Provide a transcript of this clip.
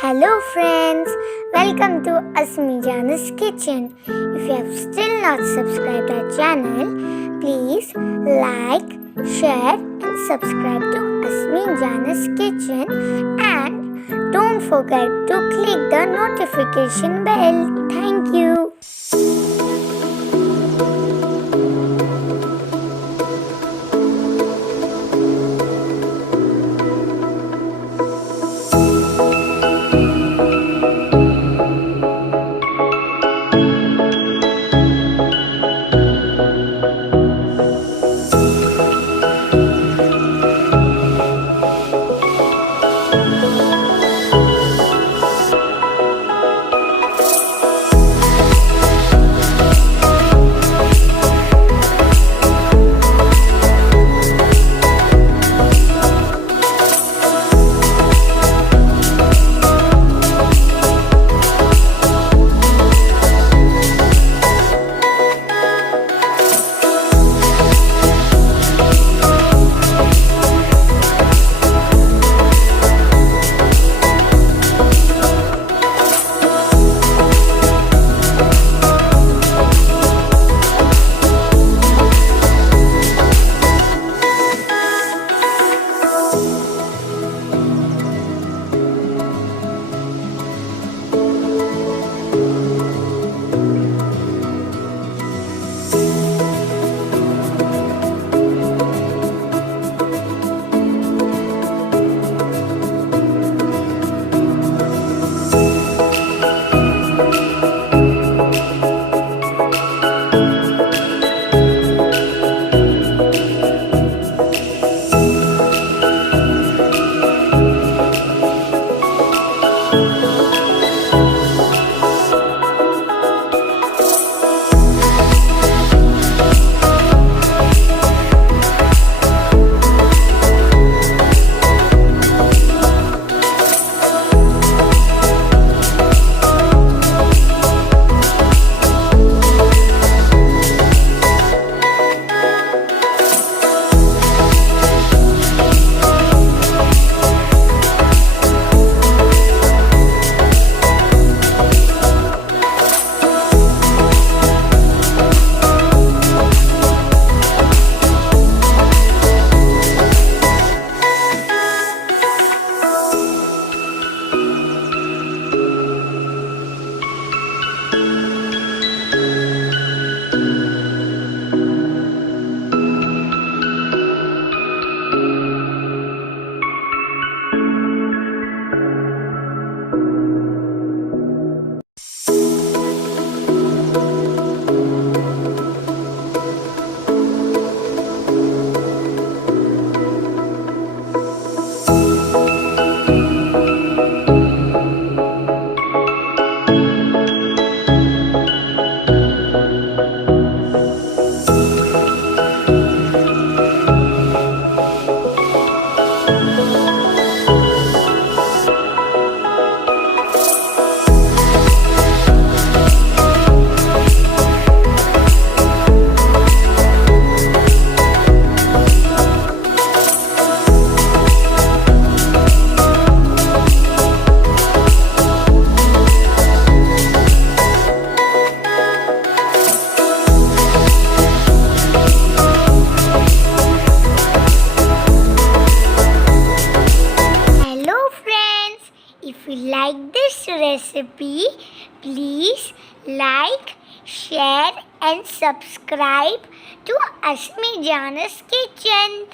Hello friends, welcome to Asmijana's Kitchen. If you have still not subscribed our channel, please like, share and subscribe to Asmijana's Kitchen and don't forget to click the notification bell. Thank you. If you like this recipe, please like, share and subscribe to Asmijana's Kitchen.